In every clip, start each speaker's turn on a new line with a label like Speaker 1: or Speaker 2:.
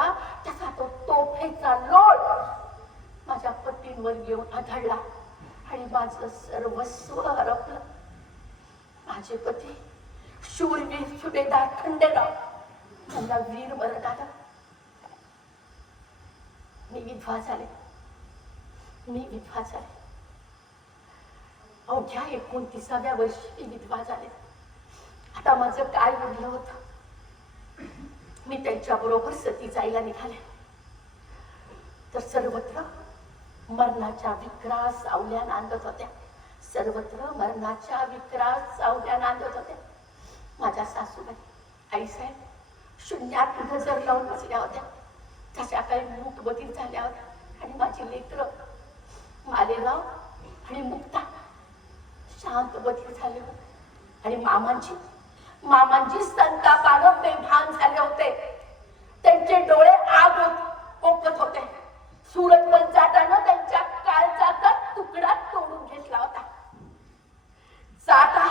Speaker 1: होता त्याचा तो तोफेचा लोट माझ्या पतींवर घेऊन आढळला आणि माझं सर्वस्व हरपलं. माझे पती शूरवीर सुभेदार खंडेराव त्यांना वीर मरण आलं मी विधवा झाले. मी विधवा झाले. अवघ्या एकोणतीसाव्या वर्षी मी विधवा झाले. आता माझं काय उरलं होतं? मी त्यांच्याबरोबर सती जायला निघाले. तर सर्वत्र मरणाच्या विक्रास सावल्या नांदत होत्या. सर्वत्र मरणाच्या विक्रास सावल्या नांदत होत्या. माझ्या सासूबाई आईसाहेब शून्यात नजर लावून बसल्या होत्या. तशा काही मूकबधीर झाल्या होत्या. आणि माझी लेकर मालेगाव आणि मुक्ता शांत बधीर झाले होते. आणि मामांची मामांची संतापानं बेभान झाले होते. त्यांचे डोळे आग ओकत होते. सुरत जाताना त्यांच्या काळजाचा तुकडा तोडून घेतला होता. जाता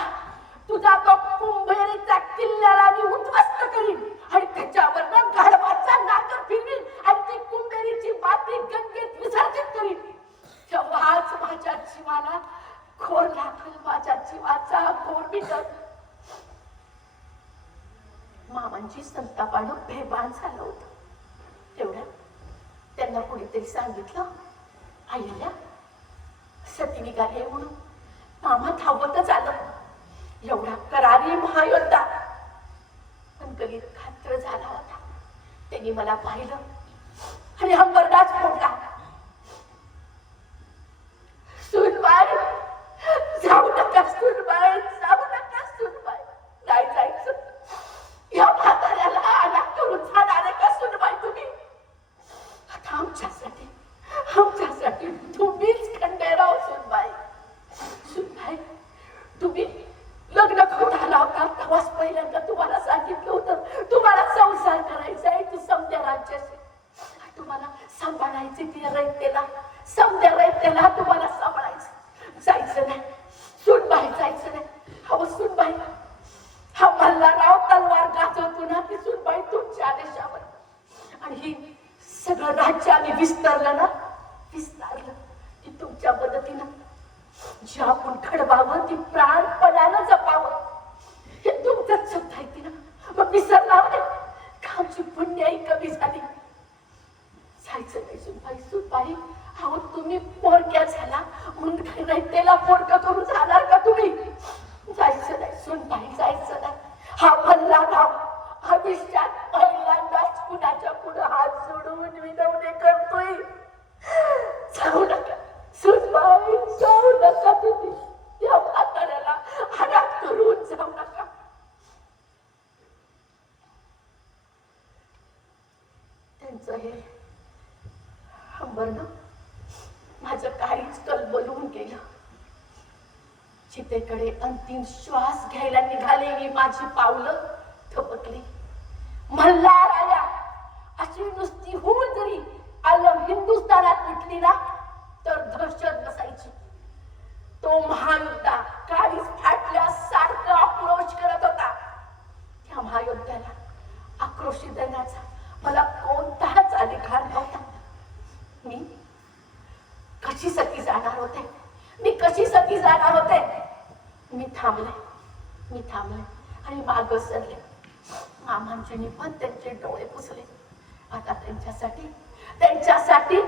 Speaker 1: तुझा तो कुंभेरीचा किल्ल्याला मी उद्ध्वस्त करीन आणि त्याच्यावर गाढवाचा नाकर फिरवीन आणि ती कुंभेरीची माती गंगेत विसर्जित करीन. तेव्हाच माझ्या जीवाला खोर लागेल. माझ्या जीवाचा खोर मिटल मामांची संतापानं भेबान झालं होतं. तेवढ्या त्यांना कुणीतरी सांगितलं आईला सती निघाली म्हणून मामा धावतच आलं. एवढा करारी महायोद्धा. पण गलीत खात्र झाला होता. त्यांनी मला पाहिलं आणि हंबरदाच फोडला सुनबाई जाऊ नका सुनबाई जाऊ नका सुनबाई नाही जायचं या म्हाताऱ्याला अनाथ करून जाणार आहे का सुनबाई तुम्ही आता आमच्यासाठी आमच्यासाठी तुम्हीच खंडेराव सुनबाई सुनबाई तुम्ही लग्न करून आला होता तेव्हाच पहिल्यांदा तुम्हाला सांगितलं होतं तुम्हाला संसार करायचा आहे तू समद्या राज्याशी. तुम्हाला सांभाळायचे ती रयतेला समद्या रयतेला तुम्हाला सांभाळायचं जायचं नाही. सुनबाई जायचं नाही. हो सुनबाई हा मल्हारराव तलवार गाजवतो ना ती सुनबाई तुमच्या आदेशावर. आणि ही सगळं राज्य आम्ही विस्तारलं ना विस्तारलं. ती तुमच्या मदतीनं ज्या आपण घडवावं ती प्राणपणा जपावं हे तुमचंच शब्द आहे की ना मग विसरला नाही का आमची पुण्याई कमी झाली. जायचं नाही सुनबाई सुनबाई अहो तुम्ही पोरक्या झाला. म्हणून काही नाही त्याला पोरका करून जाणार का तुम्ही? जायचं नाही सुनबाई जायचं नाही. हा म्हणला नाव हा विश्वास त्यांचं हे अंबरनं माझं काहीच कलबलून गेलं. चितेकडे अंतिम श्वास घ्यायला निघाले मी माझी पावलं थपकली. मल्हार आल्या. अशी नुसती होऊन जरी आलम हिंदुस्थानात उठली ना तर दहशत बसायची. तो महायुद्ध काळीच फाटल्यासारखं आक्रोश करत होता त्या महायुद्धाला आक्रोशी देण्याचा मला कोणताच अधिकार नव्हता मी कशी सती जाणार होते मी कशी सती जाणार होते मी थांबले. मी थांबले आणि माग सरले. मामांचे पण त्यांचे डोळे पुसले. आता त्यांच्यासाठी त्यांच्यासाठी